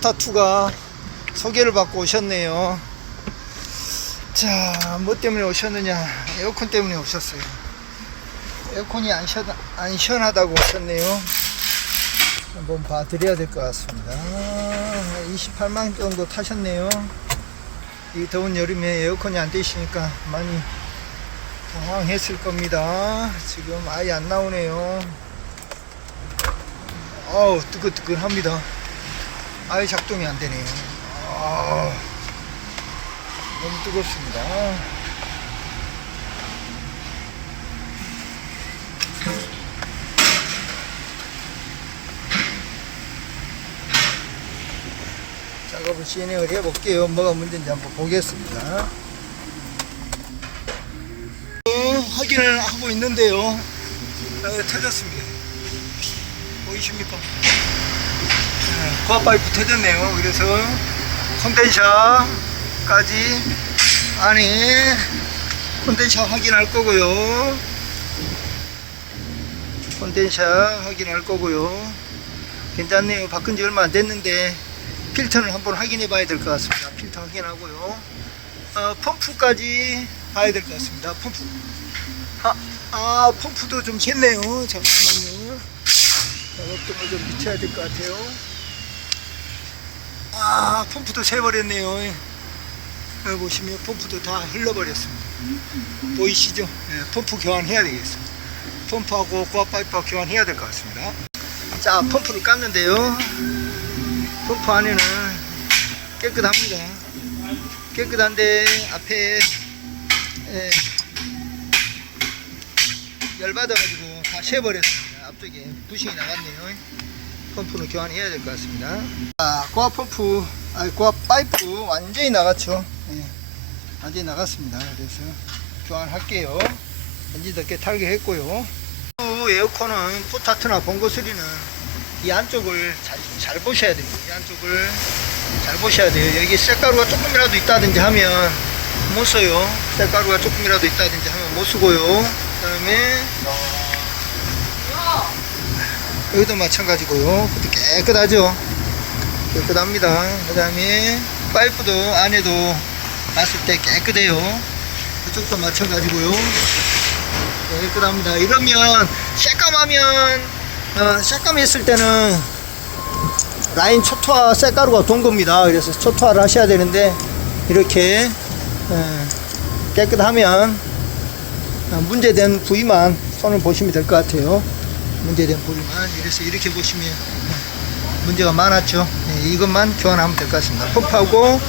포타2가 소개를 받고 오셨네요. 자, 뭐 때문에 오셨느냐? 에어컨 때문에 오셨어요. 에어컨이 안, 시원, 안 시원하다고 오셨네요. 한번 봐드려야 될 것 같습니다. 28만 정도 타셨네요. 이 더운 여름에 에어컨이 안 되시니까 많이 당황했을 겁니다. 지금 아예 안 나오네요. 어우, 뜨끈뜨끈합니다. 아예 작동이 안 되네요. 아, 너무 뜨겁습니다. 작업을 진행을 해볼게요. 뭐가 문제인지 한번 보겠습니다. 어, 확인을 하고 있는데요. 어, 터졌습니다. 보이십니까? 네, 고압 파이프 터졌네요. 그래서 콘덴샤까지 안에 콘덴샤 확인할 거고요. 콘덴샤 확인할 거고요. 괜찮네요. 바꾼 지 얼마 안 됐는데 필터는 한번 확인해 봐야 될 것 같습니다. 필터 확인하고요. 어, 펌프까지 봐야 될 것 같습니다. 펌프. 아, 아, 펌프도 좀 샜네요. 잠시만요. 작업등을 좀 비춰야 될 것 같아요. 아, 펌프도 새버렸네요. 여기 보시면 펌프도 다 흘러버렸습니다. 보이시죠? 네, 펌프 교환해야 되겠습니다. 펌프하고 파이프하고 교환해야 될 것 같습니다. 자, 펌프를 깠는데요. 펌프 안에는 깨끗합니다. 깨끗한데 앞에 예, 열받아가지고 다 새버렸습니다. 앞쪽에 부싱이 나갔네요. 펌프는 교환해야 될 것 같습니다. 아, 고압 펌프, 아, 고압 파이프 완전히 나갔죠. 예, 완전히 나갔습니다. 그래서 교환할게요. 엔진도 꽤 탈거했고요. 또 에어컨은 포타트나 본거스리는 이 안쪽을 잘, 잘 보셔야 됩니다. 이 안쪽을 잘 보셔야 돼요. 여기 쇳가루가 조금이라도 있다든지 하면 못 써요. 쇳가루가 조금이라도 있다든지 하면 못 쓰고요. 그 다음에 여기도 마찬가지고요. 그것도 깨끗하죠. 깨끗합니다. 그 다음에 파이프도 안에도 봤을 때 깨끗해요. 그쪽도 마찬가지고요. 깨끗합니다. 이러면 새까마면 어, 새까맸을 때는 라인 초토화 쇳가루가 돈 겁니다. 그래서 초토화를 하셔야 되는데 이렇게 어, 깨끗하면 어, 문제된 부위만 손을 보시면 될 것 같아요. 문제된 부위만 이래서 이렇게 보시면 문제가 많았죠. 네, 이것만 교환하면 될 것 같습니다. 펌프하고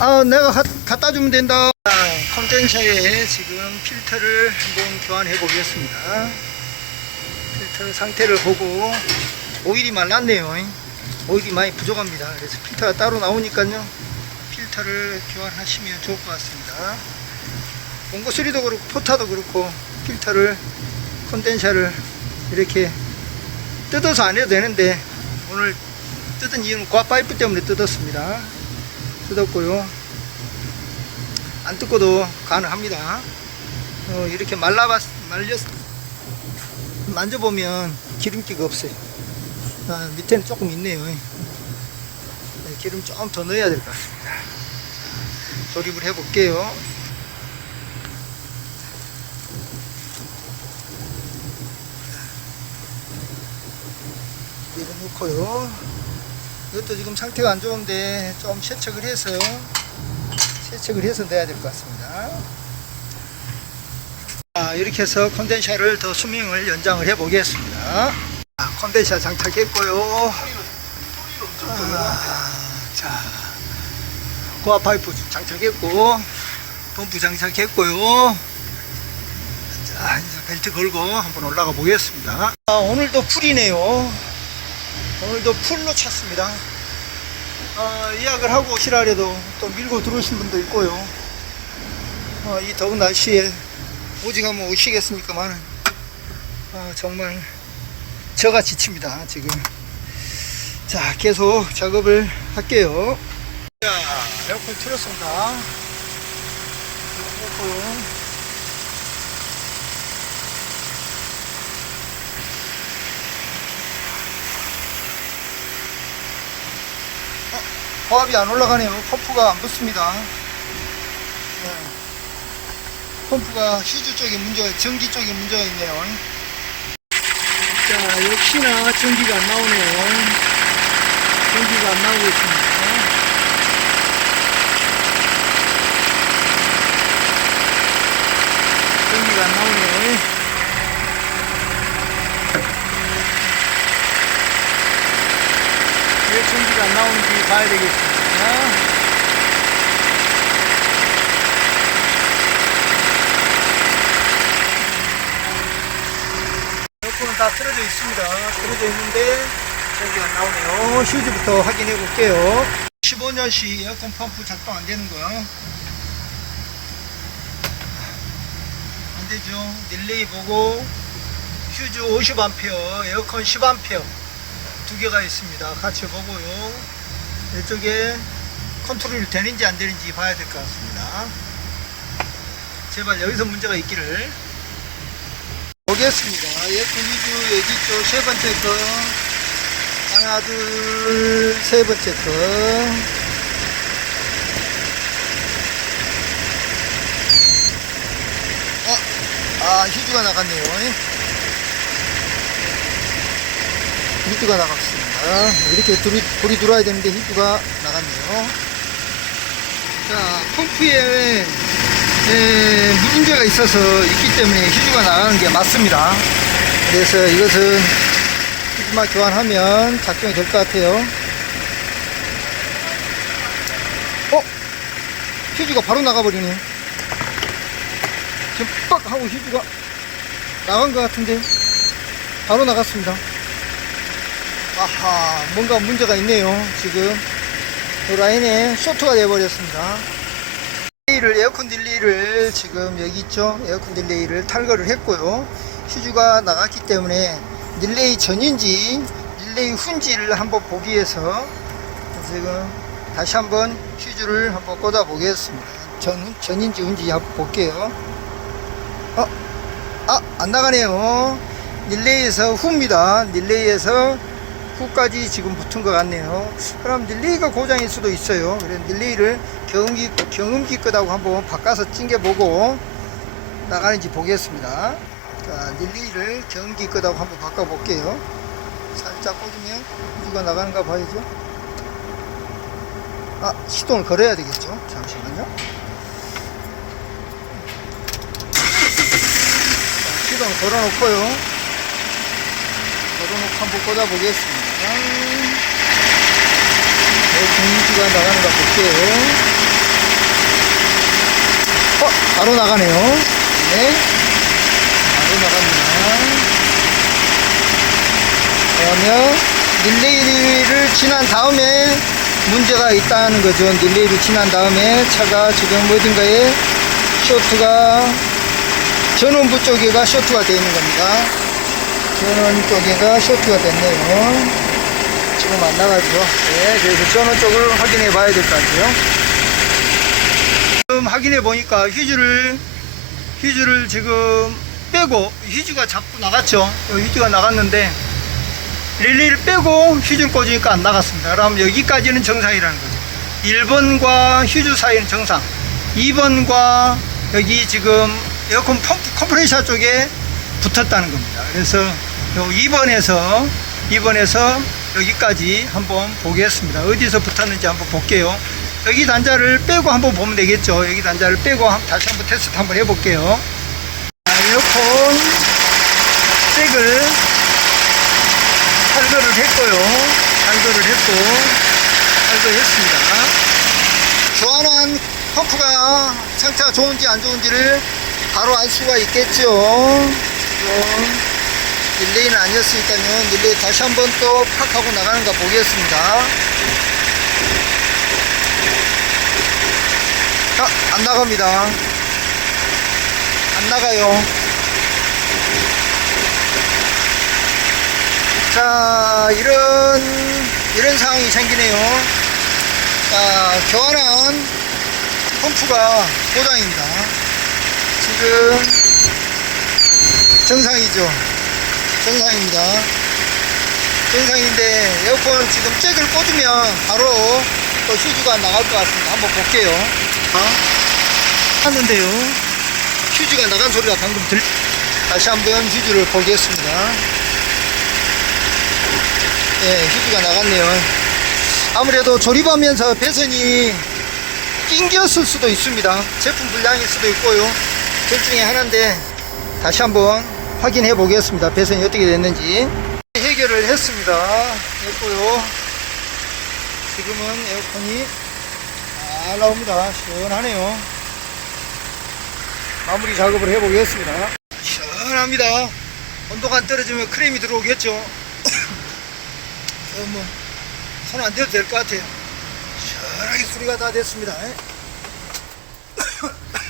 아 내가 가- 갖다 주면 된다. 자, 콘덴서에 지금 필터를 한번 교환해 보겠습니다. 필터 상태를 보고 오일이 말랐네요. 오일이 많이 부족합니다. 그래서 필터가 따로 나오니까요. 필터를 교환하시면 좋을 것 같습니다. 봉고 수리도 그렇고 포타도 그렇고 필터를 콘덴서를 이렇게 뜯어서 안 해도 되는데 오늘 뜯은 이유는 고압 파이프 때문에 뜯었습니다. 뜯었고요. 안 뜯고도 가능합니다. 어, 이렇게 말라봤 말렸 만져보면 기름기가 없어요. 아, 밑에는 조금 있네요. 네, 기름 좀 더 넣어야 될 것 같습니다. 조립을 해 볼게요. 넣고요. 이것도 지금 상태가 안 좋은데 좀 세척을 해서 세척을 해서 넣어야 될 것 같습니다. 자, 이렇게 해서 콘덴샤를 더 수명을 연장을 해 보겠습니다. 콘덴샤 장착했고요. 아, 자, 고압 파이프 장착했고, 펌프 장착했고요. 자, 이제 벨트 걸고 한번 올라가 보겠습니다. 아, 오늘도 풀이네요. 오늘도 풀로 찼습니다. 어, 예약을 하고 오시라 해도 또 밀고 들어오신 분도 있고요. 어, 이 더운 날씨에 오직 한번 오시겠습니까만 어, 정말 저가 지칩니다 지금. 자 계속 작업을 할게요. 자 에어컨 틀었습니다. 에어컨 호압이 안 올라가네요. 펌프가 안 붙습니다. 네. 펌프가 휴즈 쪽에 문제가, 전기 쪽에 문제가 있네요. 자, 역시나 전기가 안 나오네요. 전기가 안 나오고 있습니다. 전기가 안 나오네 전기가 안 나오는지 봐야 되겠습니다. 에어컨은 다 틀어져 있습니다. 틀어져 있는데 전기가 안 나오네요. 휴즈부터 확인해 볼게요. 15년씩 에어컨 펌프 작동 안 되는 거요. 안 되죠. 릴레이 보고 휴즈 50A, 에어컨 10A 두 개가 있습니다. 같이 보고요. 이쪽에 컨트롤이 되는지 안 되는지 봐야 될 것 같습니다. 제발 여기서 문제가 있기를 보겠습니다. 에어컨 휴즈 여기 있죠. 세 번째 거. 하나, 둘, 세 번째 거. 어, 아, 휴즈가 나갔네요. 히트가 나갔습니다. 이렇게 불이, 불이 들어와야 되는데 히트가 나갔네요. 자, 펌프에 에, 문제가 있어서 있기 때문에 휴즈가 나가는 게 맞습니다. 그래서 이것은 휴즈만 교환하면 작동이 될 것 같아요. 어? 휴즈가 바로 나가버리네. 지금 빡 하고 휴즈가 나간 것 같은데 바로 나갔습니다. 아하 뭔가 문제가 있네요 지금 이 라인에 쇼트가 되어버렸습니다 딜레이를 에어컨 딜레이를 지금 여기 있죠 에어컨 딜레이를 탈거를 했고요 휴즈가 나갔기 때문에 딜레이 전인지 딜레이 후인지를 한번 보기 위해서 지금 다시 한번 휴즈를 한번 꽂아 보겠습니다 전, 전인지 후인지 한번 볼게요 어? 아, 안 나가네요. 릴레이에서 후입니다. 릴레이에서 후까지 지금 붙은 것 같네요. 그럼 릴레이가 고장일 수도 있어요. 그래 릴레이를 경음기, 경음기 끄다고 한번 바꿔서 찡겨보고 나가는지 보겠습니다. 자, 릴레이를 경음기 끄다고 한번 바꿔볼게요. 살짝 꽂으면 누가 나가는가 봐야죠. 아, 시동을 걸어야 되겠죠. 잠시만요. 시동 걸어놓고요. 걸어놓고 한번 꽂아보겠습니다. 네, 공기가 나가는 거 볼게요. 어, 바로 나가네요. 네. 바로 나갑니다. 그러면 릴레이를 지난 다음에 문제가 있다는 거죠. 릴레이를 지난 다음에 차가 지금 어딘가에 쇼트가 전원부 쪽에가 쇼트가 되어 있는 겁니다. 전원 쪽에가 쇼트가 됐네요. 나가죠. 네, 그래서 전원 쪽을 확인해 봐야 될 것 같아요. 지금 확인해 보니까 휴즈를, 휴즈를 지금 빼고, 휴즈가 자꾸 나갔죠. 여기 휴즈가 나갔는데, 릴리를 빼고 휴즈를 꽂으니까 안 나갔습니다. 그럼 여기까지는 정상이라는 거죠. 1번과 휴즈 사이는 정상. 2번과 여기 지금 에어컨 펌프 컴프레셔 쪽에 붙었다는 겁니다. 그래서 요 2번에서 2번에서 여기까지 한번 보겠습니다. 어디서 붙었는지 한번 볼게요. 여기 단자를 빼고 한번 보면 되겠죠. 여기 단자를 빼고 한- 다시 한번 테스트 한번 해볼게요. 자, 에어컨 백을 탈거를 했고요. 탈거를 했고 탈거했습니다. 교환한 펌프가 상태가 좋은지 안 좋은지를 바로 알 수가 있겠죠. 지금 릴레이는 아니었으니까요. 릴레이 다시 한번 또 팍 하고 나가는가 보겠습니다. 아, 안 나갑니다. 안 나가요. 자, 이런, 이런 상황이 생기네요. 자, 교환한 펌프가 고장입니다. 지금 정상이죠. 정상입니다. 정상인데 에어컨 지금 잭을 꽂으면 바로 또 휴즈가 나갈 것 같습니다. 한번 볼게요. 아, 하는데요. 휴즈가 나간 소리가 방금 들, 다시 한번 휴즈를 보겠습니다. 예, 휴즈가 나갔네요. 아무래도 조립하면서 배선이 낑겼을 수도 있습니다. 제품 불량일 수도 있고요. 둘 중에 하나인데 다시 한번 확인해 보겠습니다. 배선이 어떻게 됐는지. 해결을 했습니다. 했고요. 지금은 에어컨이 잘 나옵니다. 시원하네요. 마무리 작업을 해 보겠습니다. 시원합니다. 온도가 안 떨어지면 크림이 들어오겠죠. 어, 뭐, 손 안 대도 될 것 같아요. 시원하게 수리가 다 됐습니다.